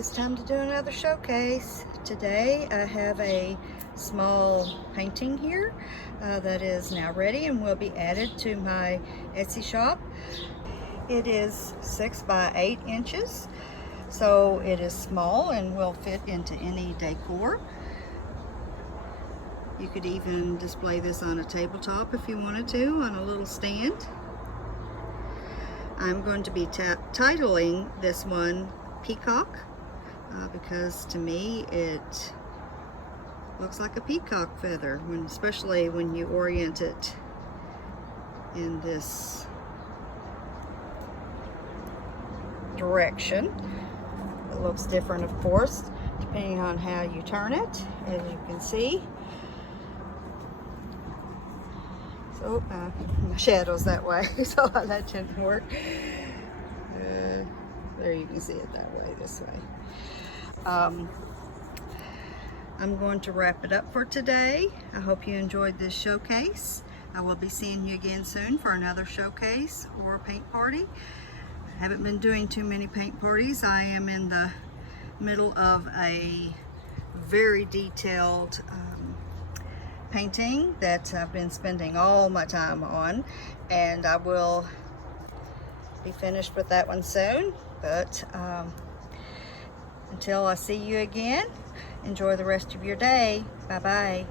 it's time to do another showcase. Today I have a small painting here that is now ready and will be added to my Etsy shop. It is 6 by 8 inches, so it is small and will fit into any decor. You could even display this on a tabletop if you wanted to, on a little stand. I'm going to be titling this one Peacock because to me it looks like a peacock feather, especially when you orient it in this direction. It looks different, of course, depending on how you turn it, as you can see. So my shadow's that way, so that didn't work. There, you can see it that way, this way. I'm going to wrap it up for today. I hope you enjoyed this showcase. I will be seeing you again soon for another showcase or paint party. I haven't been doing too many paint parties. I am in the middle of a very detailed painting that I've been spending all my time on, and I will be finished with that one soon. But until I see you again, enjoy the rest of your day. Bye bye.